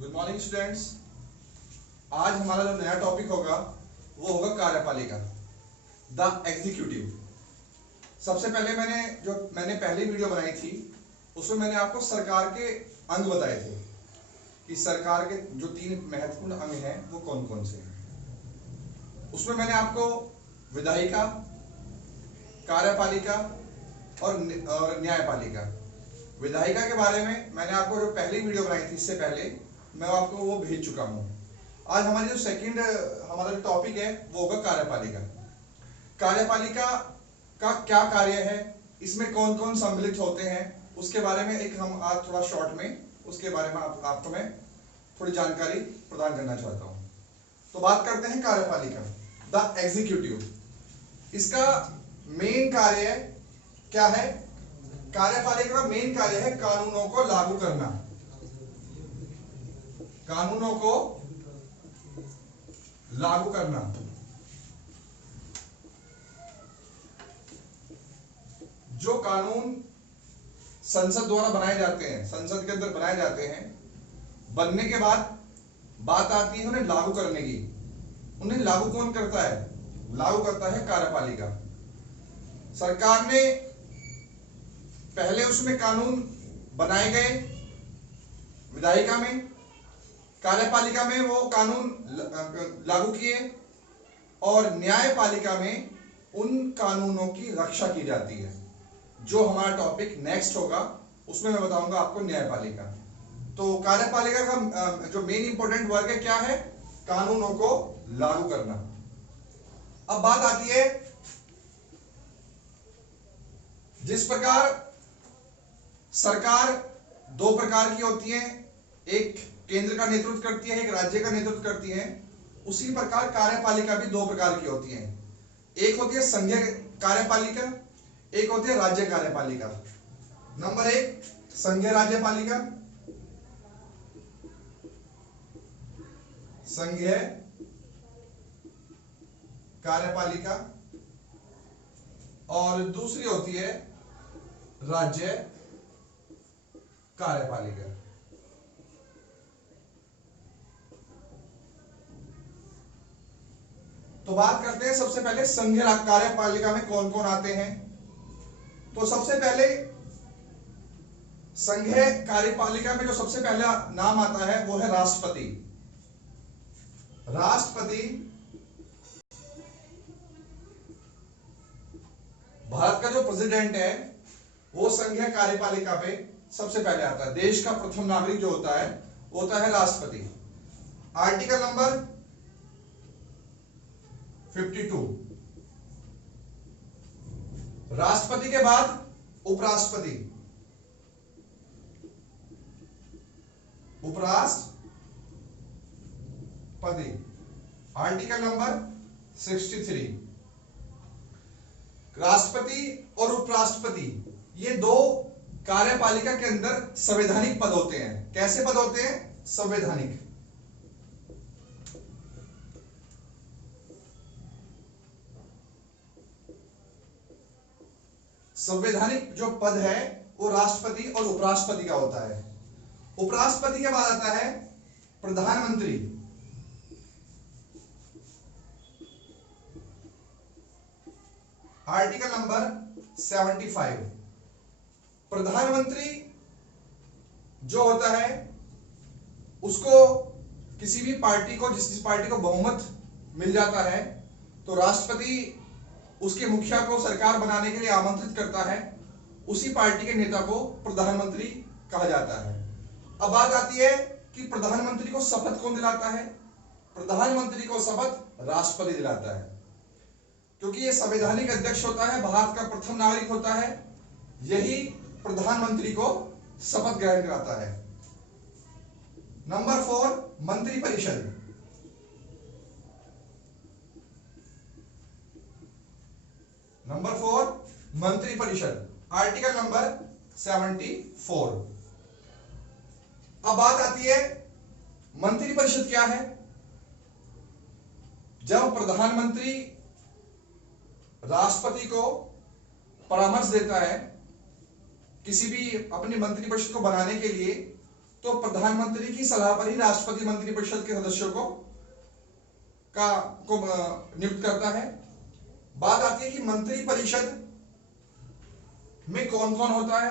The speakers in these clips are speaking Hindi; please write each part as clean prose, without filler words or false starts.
Good morning students. आज हमारा जो नया टॉपिक होगा वो होगा कार्यपालिका, द एग्जीक्यूटिव। सबसे पहले मैंने पहली वीडियो बनाई थी उसमें मैंने आपको सरकार के अंग बताए थे कि सरकार के जो 3 महत्वपूर्ण अंग हैं वो कौन कौन से हैं। उसमें मैंने आपको विधायिका, कार्यपालिका और न्यायपालिका। विधायिका के बारे में मैंने आपको जो पहली वीडियो बनाई थी इससे पहले मैं आपको वो भेज चुका हूं। आज हमारी जो सेकंड हमारा जो टॉपिक है वो होगा कार्यपालिका। कार्यपालिका का क्या कार्य है, इसमें कौन कौन सम्मिलित होते हैं, उसके बारे में एक हम आज थोड़ा शॉर्ट में उसके बारे में आपको मैं थोड़ी जानकारी प्रदान करना चाहता हूं। तो बात करते हैं कार्यपालिका, द एग्जीक्यूटिव। इसका मेन कार्य क्या है? कार्यपालिका का मेन कार्य है कानूनों को लागू करना, कानूनों को लागू करना। जो कानून संसद द्वारा बनाए जाते हैं, संसद के अंदर बनाए जाते हैं, बनने के बाद बात आती है उन्हें लागू करने की। उन्हें लागू कौन करता है? लागू करता है कार्यपालिका। सरकार ने पहले उसमें कानून बनाए गए, विधायिका में, कार्यपालिका में वो कानून लागू किए और न्यायपालिका में उन कानूनों की रक्षा की जाती है। जो हमारा टॉपिक नेक्स्ट होगा उसमें मैं बताऊंगा आपको न्यायपालिका। तो कार्यपालिका का जो मेन इंपॉर्टेंट वर्क है क्या है? कानूनों को लागू करना। अब बात आती है जिस प्रकार सरकार 2 प्रकार की होती है, एक केंद्र का नेतृत्व करती है, एक राज्य का नेतृत्व करती है, उसी प्रकार कार्यपालिका भी 2 प्रकार की होती है। एक होती है संघीय कार्यपालिका, एक होती है राज्य कार्यपालिका। नंबर 1 संघीय राज्यपालिका, संघीय कार्यपालिका, और दूसरी होती है राज्य कार्यपालिका। तो बात करते हैं सबसे पहले संघीय कार्यपालिका में कौन कौन आते हैं। तो सबसे पहले संघीय कार्यपालिका में जो सबसे पहला नाम आता है वो है राष्ट्रपति। राष्ट्रपति भारत का जो प्रेसिडेंट है वो संघीय कार्यपालिका पे सबसे पहले आता है। देश का प्रथम नागरिक जो होता है वो होता है राष्ट्रपति। Article number 52। राष्ट्रपति के बाद उपराष्ट्रपति, उपराष्ट्रपति आर्टिकल नंबर 63। राष्ट्रपति और उपराष्ट्रपति ये 2 कार्यपालिका के अंदर संवैधानिक पद होते हैं। कैसे पद होते हैं? संवैधानिक। संवैधानिक जो पद है वो राष्ट्रपति और उपराष्ट्रपति का होता है। उपराष्ट्रपति के बाद आता है प्रधानमंत्री। Article number 75। प्रधानमंत्री जो होता है उसको किसी भी पार्टी को, जिस पार्टी को बहुमत मिल जाता है तो राष्ट्रपति उसके मुखिया को सरकार बनाने के लिए आमंत्रित करता है। उसी पार्टी के नेता को प्रधानमंत्री कहा जाता है। अब बात आती है कि प्रधानमंत्री को शपथ कौन दिलाता है? प्रधानमंत्री को शपथ राष्ट्रपति दिलाता है, क्योंकि ये संवैधानिक अध्यक्ष होता है, भारत का प्रथम नागरिक होता है, यही प्रधानमंत्री को शपथ ग्रहण कराता है। नंबर 4 मंत्रिपरिषद। नंबर 4 मंत्रिपरिषद, आर्टिकल नंबर 74। अब बात आती है मंत्रिपरिषद क्या है? जब प्रधानमंत्री राष्ट्रपति को परामर्श देता है किसी भी अपनी मंत्रिपरिषद को बनाने के लिए, तो प्रधानमंत्री की सलाह पर ही राष्ट्रपति मंत्रिपरिषद के सदस्यों को नियुक्त करता है। बात आती है कि मंत्रिपरिषद में कौन कौन होता है।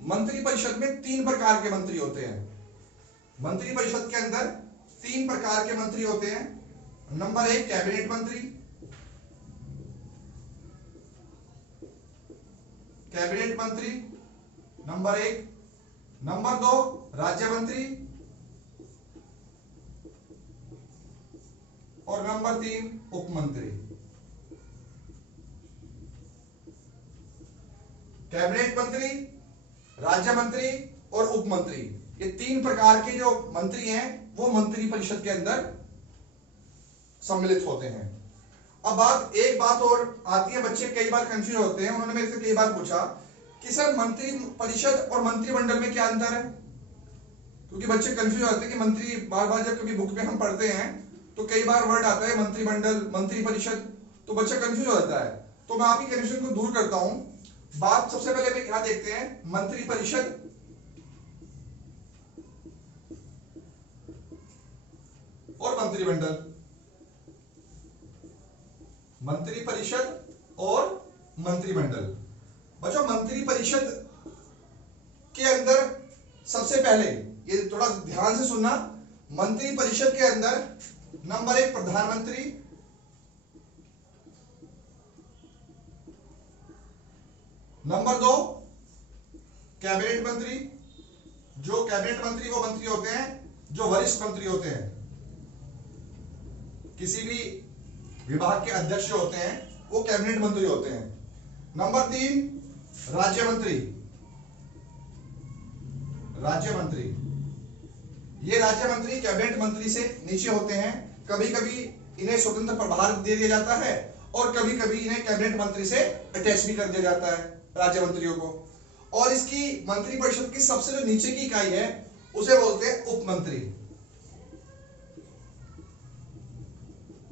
मंत्रिपरिषद में 3 प्रकार के मंत्री होते हैं। मंत्रिपरिषद के अंदर 3 प्रकार के मंत्री होते हैं। नंबर 1 कैबिनेट मंत्री, कैबिनेट मंत्री नंबर 1। नंबर 2 राज्य मंत्री और नंबर 3 उप मंत्री। कैबिनेट मंत्री, राज्य मंत्री और उप मंत्री, ये 3 प्रकार के जो मंत्री हैं वो मंत्रिपरिषद के अंदर सम्मिलित होते हैं। अब एक बात और आती है, बच्चे कई बार कंफ्यूज होते हैं। उन्होंने मेरे से कई बार पूछा कि सर मंत्रिपरिषद और मंत्रिमंडल में क्या अंतर है, क्योंकि बच्चे कंफ्यूज होते हैं कि मंत्री बार बार जब कभी बुक में हम पढ़ते हैं तो कई बार वर्ड आता है मंत्रिमंडल, मंत्रिपरिषद, तो बच्चा कंफ्यूज हो जाता है। तो मैं आपकी कंफ्यूजन को दूर करता हूं। बात सबसे पहले में क्या देखते हैं, मंत्रिपरिषद और मंत्रिमंडल। मंत्रिपरिषद और मंत्रिमंडल। बच्चों मंत्रिपरिषद के अंदर सबसे पहले, ये थोड़ा ध्यान से सुनना, मंत्रिपरिषद के अंदर नंबर 1 प्रधानमंत्री, नंबर 2 कैबिनेट मंत्री। जो कैबिनेट मंत्री वो मंत्री होते हैं जो वरिष्ठ मंत्री होते हैं, किसी भी विभाग के अध्यक्ष जो होते हैं वो कैबिनेट मंत्री होते हैं। नंबर 3 राज्य मंत्री। राज्य मंत्री, ये राज्य मंत्री कैबिनेट मंत्री से नीचे होते हैं। कभी कभी इन्हें स्वतंत्र प्रभार दे दिया जाता है और कभी कभी इन्हें कैबिनेट मंत्री से अटैच भी कर दिया जाता है, राज्य मंत्रियों को। और इसकी मंत्रिपरिषद की सबसे जो नीचे की इकाई है उसे बोलते हैं उप मंत्री।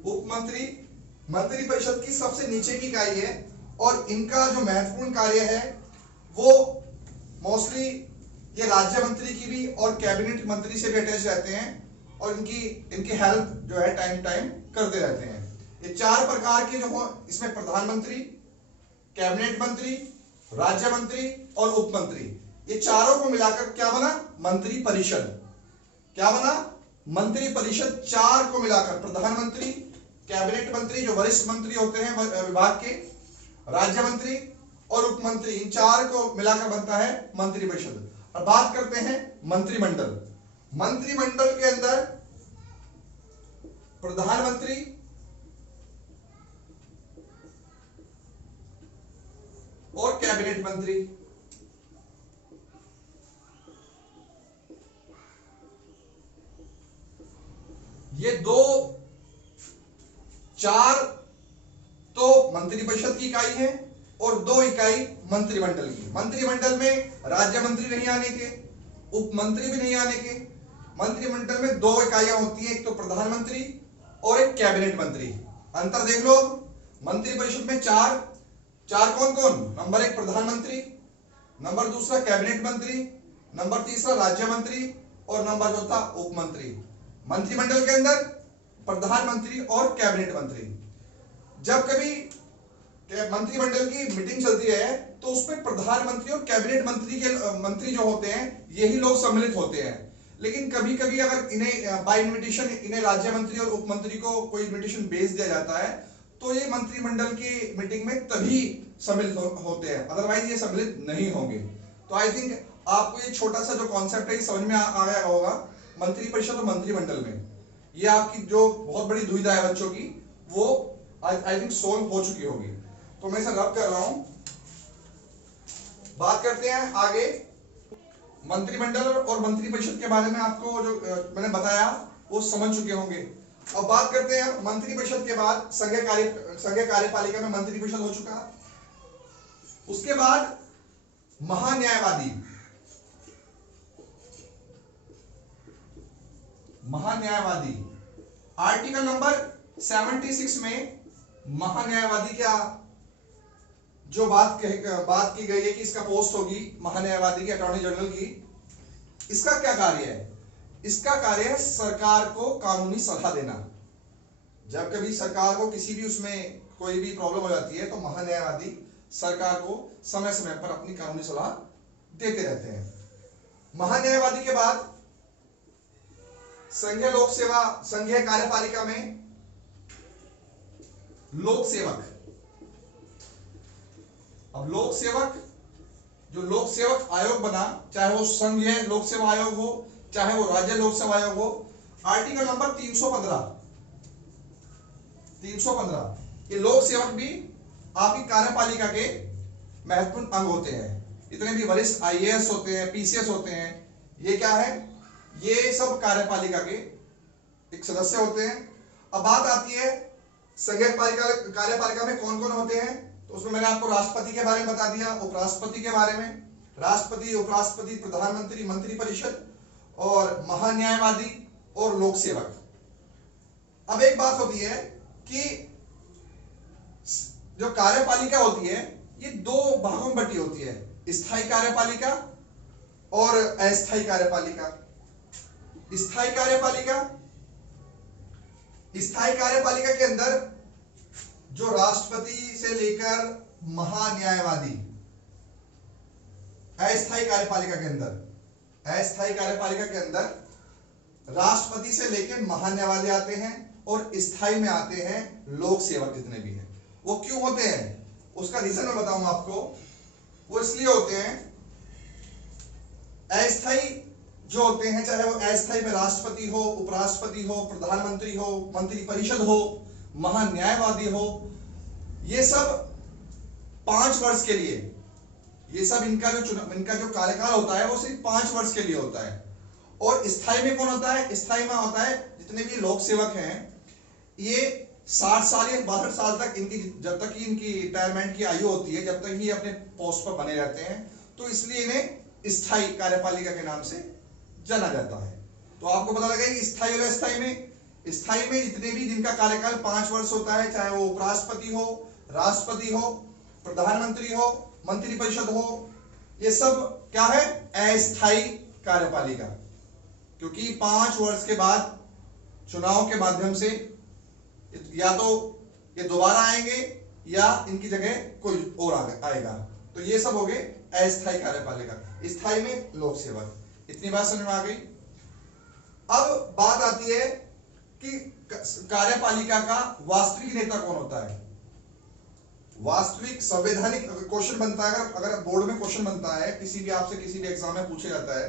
उप मंत्री मंत्रिपरिषद की सबसे नीचे की इकाई है और इनका जो महत्वपूर्ण कार्य है वो मोस्टली ये राज्य मंत्री की भी और कैबिनेट मंत्री से भी अटैच रहते हैं और इनकी हेल्प जो है टाइम टाइम करते रहते हैं। ये 4 प्रकार के जो हो, इसमें प्रधानमंत्री, कैबिनेट मंत्री, राज्य मंत्री और उप मंत्री, ये चारों को मिलाकर क्या बना, मंत्रिपरिषद। क्या बना, मंत्रिपरिषद। 4 को मिलाकर प्रधानमंत्री, कैबिनेट मंत्री जो वरिष्ठ मंत्री होते हैं विभाग के, राज्य मंत्री और उप मंत्री, इन 4 को मिलाकर बनता है मंत्रिपरिषद। अब बात करते हैं मंत्रिमंडल। मंत्रिमंडल के अंदर प्रधानमंत्री, और कैबिनेट मंत्री। ये 4 तो मंत्रिपरिषद की इकाई है और 2 इकाई मंत्रिमंडल की। मंत्रिमंडल में राज्य मंत्री नहीं आने के, उप मंत्री भी नहीं आने के। मंत्रिमंडल में 2 इकाइयां होती हैं, एक तो प्रधानमंत्री और एक कैबिनेट मंत्री। अंतर देख लो। मंत्रिपरिषद में 4 कौन कौन, नंबर 1 प्रधानमंत्री, नंबर 2 कैबिनेट मंत्री, नंबर 3 राज्य मंत्री और नंबर 4 उप मंत्री। मंत्रिमंडल के अंदर प्रधानमंत्री और कैबिनेट मंत्री। जब कभी मंत्रिमंडल की मीटिंग चलती है तो उसमें प्रधानमंत्री और कैबिनेट मंत्री के मंत्री जो होते हैं यही लोग सम्मिलित होते हैं। लेकिन कभी कभी अगर इन्हें बाय इन्विटेशन इन्हें राज्य मंत्री और उप मंत्री को कोई इन्विटेशन भेज दिया जाता है तो ये मंत्रिमंडल की मीटिंग में तभी सम्मिलित होते हैं, अदरवाइज ये सम्मिलित नहीं होंगे। तो आई थिंक आपको ये छोटा सा जो कॉन्सेप्ट है समझ में आ गया होगा मंत्रिपरिषद और मंत्रिमंडल में। ये आपकी जो बहुत बड़ी दुविधा है बच्चों की वो आई थिंक सोल्व हो चुकी होगी। तो मैं इसे रब कर रहा हूं। बात करते हैं आगे मंत्रिमंडल और मंत्रिपरिषद के बारे में। आपको जो मैंने बताया वो समझ चुके होंगे। अब बात करते हैं मंत्रिपरिषद के बाद संघीय कार्यपालिका में मंत्रिपरिषद हो चुका। उसके बाद महान्यायवादी। महान्यायवादी आर्टिकल नंबर 76 में महान्यायवादी क्या जो बात की गई है कि इसका पोस्ट होगी महान्यायवादी की, अटॉर्नी जनरल की। इसका क्या कार्य है? इसका कार्य है सरकार को कानूनी सलाह देना। जब कभी सरकार को किसी भी उसमें कोई भी प्रॉब्लम हो जाती है तो महान्यायवादी सरकार को समय समय पर अपनी कानूनी सलाह देते रहते हैं। महान्यायवादी के बाद संघीय लोक सेवा, संघीय कार्यपालिका में लोक सेवक। अब लोक सेवक, जो लोक सेवक आयोग बना, चाहे वो संघीय लोक सेवा आयोग हो चाहे वो राज्य लोक सेवा आयोग हो, आर्टिकल नंबर 315 ये लोक सेवक भी आपकी कार्यपालिका के महत्वपूर्ण अंग होते हैं। इतने भी वरिष्ठ आईएएस होते हैं, पीसीएस होते हैं, ये क्या है? ये सब कार्यपालिका के एक सदस्य होते हैं। अब बात आती है संघीय कार्यपालिका में कौन कौन होते हैं, तो उसमें मैंने आपको राष्ट्रपति के बारे में बता दिया, उपराष्ट्रपति के बारे में, राष्ट्रपति, उपराष्ट्रपति, प्रधानमंत्री, मंत्रिपरिषद और महान्यायवादी और लोक सेवक। अब एक बात होती है कि जो कार्यपालिका होती है ये दो भागों में बटी होती है, स्थायी कार्यपालिका और अस्थायी कार्यपालिका। स्थायी कार्यपालिका के अंदर जो राष्ट्रपति से लेकर महान्यायवादी, अस्थायी कार्यपालिका के अंदर राष्ट्रपति से लेकर महान्यायवादी आते हैं और स्थायी में आते हैं लोक सेवक जितने भी हैं। वो क्यों होते हैं उसका रीजन मैं बताऊंगा आपको। वो इसलिए होते हैं, अस्थायी जो होते हैं, चाहे वो अस्थायी में राष्ट्रपति हो, उपराष्ट्रपति हो, प्रधानमंत्री हो, मंत्रिपरिषद हो, महान्यायवादी हो, ये सब 5 वर्ष के लिए, ये सब इनका जो कार्यकाल होता है वो सिर्फ 5 वर्ष के लिए होता है। और स्थायी में कौन होता है? स्थायी में होता है जितने भी लोक सेवक हैं, ये 60 साल या 62 साल तक इनकी, जब तक ही इनकी रिटायरमेंट की आयु होती है, जब तक ही अपने पोस्ट पर बने रहते हैं, तो इसलिए इन्हें स्थायी कार्यपालिका के नाम से जाना जाता है। तो आपको पता लगेगा कि स्थायी और अस्थायी में जितने भी जिनका कार्यकाल 5 वर्ष होता है, चाहे वो उपराष्ट्रपति हो, राष्ट्रपति हो, प्रधानमंत्री हो, मंत्रिपरिषद हो, ये सब क्या है? अस्थायी कार्यपालिका। क्योंकि 5 वर्ष के बाद चुनाव के माध्यम से या तो ये दोबारा आएंगे या इनकी जगह कोई और आएगा। तो ये सब हो गए अस्थायी कार्यपालिका। स्थायी में लोक सेवक। इतनी बात समझ में आ गई। अब बात आती है कि कार्यपालिका का वास्तविक नेता कौन होता है। वास्तविक संवैधानिक क्वेश्चन बनता है, अगर बोर्ड में क्वेश्चन बनता है, किसी भी आपसे किसी भी एग्जाम में पूछा जाता है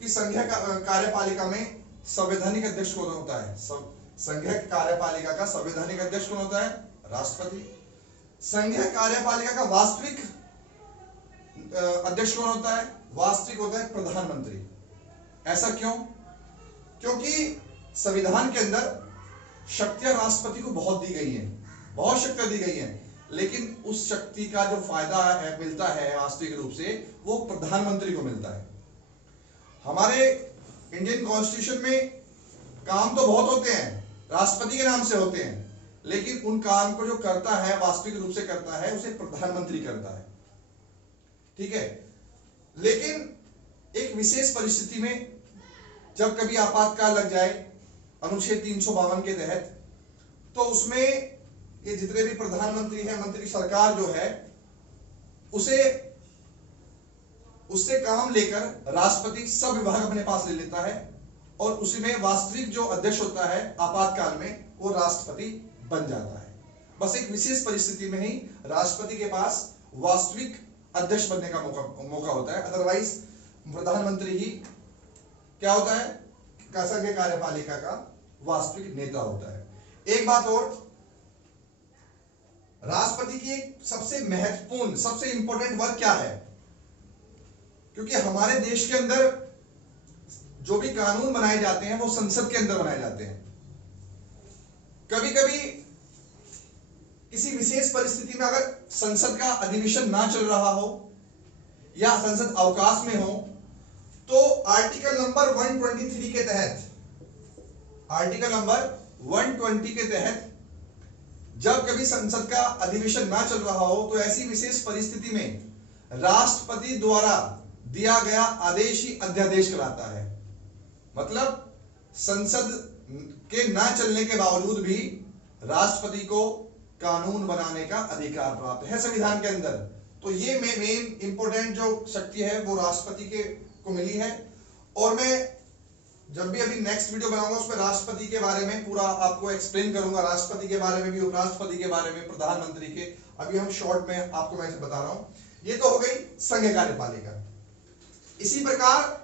कि संघीय कार्यपालिका में संवैधानिक अध्यक्ष कौन होता है। संघीय कार्यपालिका का संवैधानिक अध्यक्ष कौन होता है? राष्ट्रपति। संघीय कार्यपालिका का वास्तविक अध्यक्ष कौन होता है? वास्तविक होता है प्रधानमंत्री। ऐसा क्यों? क्योंकि संविधान के अंदर शक्तियां राष्ट्रपति को बहुत दी गई हैं, बहुत शक्तियां दी गई हैं, लेकिन उस शक्ति का जो फायदा है मिलता है वास्तविक रूप से वो प्रधानमंत्री को मिलता है। हमारे इंडियन कॉन्स्टिट्यूशन में काम तो बहुत होते हैं, राष्ट्रपति के नाम से होते हैं, लेकिन उन काम को जो करता है, वास्तविक रूप से करता है, उसे प्रधानमंत्री करता है। ठीक है। लेकिन एक विशेष परिस्थिति में जब कभी आपातकाल लग जाए अनुच्छेद 352 के तहत, तो उसमें ये जितने भी प्रधानमंत्री हैं, मंत्री सरकार जो है, उससे काम लेकर राष्ट्रपति सब विभाग अपने पास ले लेता है और उसी में वास्तविक जो अध्यक्ष होता है आपातकाल में वो राष्ट्रपति बन जाता है। बस एक विशेष परिस्थिति में ही राष्ट्रपति के पास वास्तविक अध्यक्ष बनने का मौका होता है, अदरवाइज प्रधानमंत्री ही क्या होता है? संघीय कार्यपालिका का वास्तविक नेता होता है। एक बात और, राष्ट्रपति की एक सबसे महत्वपूर्ण, सबसे इंपॉर्टेंट वर्क क्या है? क्योंकि हमारे देश के अंदर जो भी कानून बनाए जाते हैं वो संसद के अंदर बनाए जाते हैं। कभी कभी किसी विशेष परिस्थिति में अगर संसद का अधिवेशन ना चल रहा हो या संसद अवकाश में हो, तो आर्टिकल नंबर 123 के तहत, आर्टिकल नंबर 120 के तहत जब कभी संसद का अधिवेशन ना चल रहा हो, तो ऐसी विशेष परिस्थिति में राष्ट्रपति द्वारा दिया गया आदेश ही अध्यादेश कहलाता है। मतलब संसद के ना चलने के बावजूद भी राष्ट्रपति को कानून बनाने का अधिकार प्राप्त है संविधान के अंदर। तो ये मेन इंपॉर्टेंट जो शक्ति है वो राष्ट्रपति के को मिली है। और मैं जब भी अभी नेक्स्ट वीडियो बनाऊंगा उसमें राष्ट्रपति के बारे में पूरा आपको एक्सप्लेन करूंगा, राष्ट्रपति के बारे में भी, उपराष्ट्रपति के बारे में, प्रधानमंत्री के। अभी हम शॉर्ट में आपको मैं बता रहा हूं। ये तो हो गई संघीय कार्यपालिका। इसी प्रकार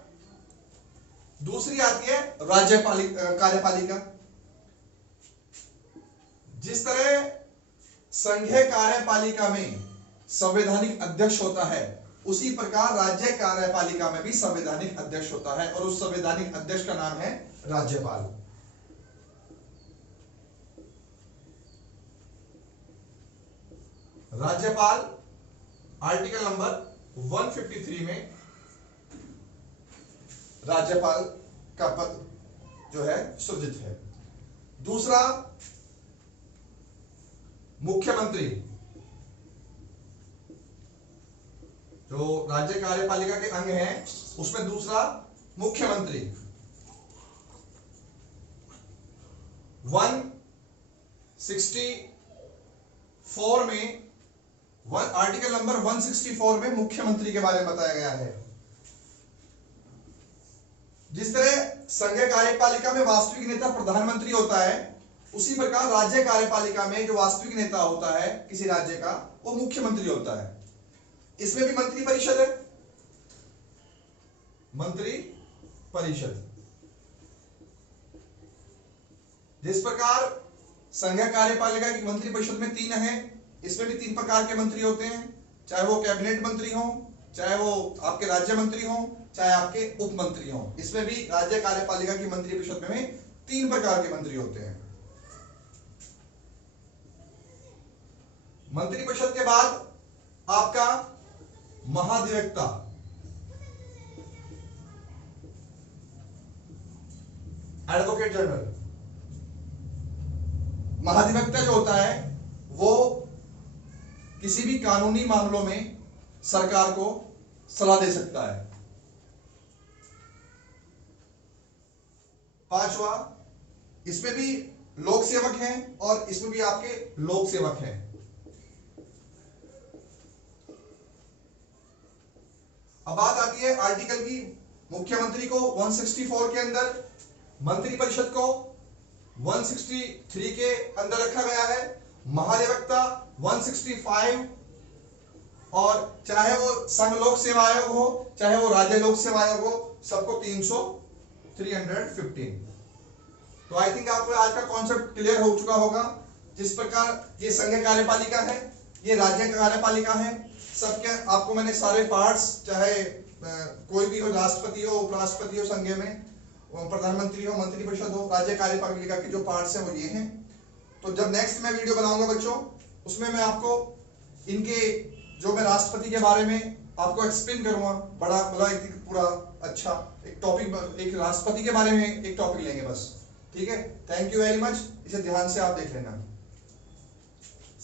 दूसरी आती है कार्यपालिका। जिस तरह संघीय कार्यपालिका में संवैधानिक अध्यक्ष होता है, उसी प्रकार राज्य कार्यपालिका में भी संवैधानिक अध्यक्ष होता है और उस संवैधानिक अध्यक्ष का नाम है राज्यपाल। राज्यपाल आर्टिकल नंबर 153 में राज्यपाल का पद जो है सृजित है। दूसरा मुख्यमंत्री, जो राज्य कार्यपालिका के अंग हैं उसमें दूसरा मुख्यमंत्री। 164 में आर्टिकल नंबर 164 में मुख्यमंत्री के बारे में बताया गया है। जिस तरह संघीय कार्यपालिका में वास्तविक नेता प्रधानमंत्री होता है, उसी प्रकार राज्य कार्यपालिका में जो वास्तविक नेता होता है किसी राज्य का, वो मुख्यमंत्री होता है। इसमें भी मंत्री परिषद है, मंत्री परिषद। जिस प्रकार संघीय कार्यपालिका की मंत्री परिषद में 3 है, इसमें भी 3 प्रकार के मंत्री होते हैं, चाहे वो कैबिनेट मंत्री हो, चाहे वो आपके राज्य मंत्री हो, चाहे आपके उप मंत्री हो। इसमें भी राज्य कार्यपालिका की मंत्री परिषद में 3 प्रकार के मंत्री होते हैं। मंत्री परिषद के बाद आपका महाधिवक्ता, एडवोकेट जनरल। महाधिवक्ता जो होता है वो किसी भी कानूनी मामलों में सरकार को सलाह दे सकता है। 5वां, इसमें भी लोक सेवक हैं और इसमें भी आपके लोक सेवक हैं। अब बात आती है आर्टिकल की। मुख्यमंत्री को 164 के अंदर, मंत्री परिषद को 163 के अंदर रखा गया है, महाधिवक्ता 165, और चाहे वो संघ लोक सेवा आयोग हो चाहे वो राज्य लोक सेवा आयोग हो, सबको 315। तो आई थिंक आपको आज का कॉन्सेप्ट क्लियर हो चुका होगा। जिस प्रकार ये संघीय कार्यपालिका है, ये राज्य कार्यपालिका है, सबके आपको मैंने सारे पार्ट्स, चाहे कोई भी हो, राष्ट्रपति हो, उपराष्ट्रपति हो, संघ में प्रधानमंत्री हो, मंत्री परिषद हो, राज्य कार्यपालिका के जो पार्ट्स हैं वो ये हैं। तो जब नेक्स्ट मैं वीडियो बनाऊंगा बच्चों, उसमें मैं आपको इनके जो मैं राष्ट्रपति के बारे में आपको एक्सप्लेन करूंगा। बड़ा एक पूरा अच्छा एक टॉपिक, एक राष्ट्रपति के बारे में एक टॉपिक लेंगे बस। ठीक है, थैंक यू वेरी मच। इसे ध्यान से आप देख लेना।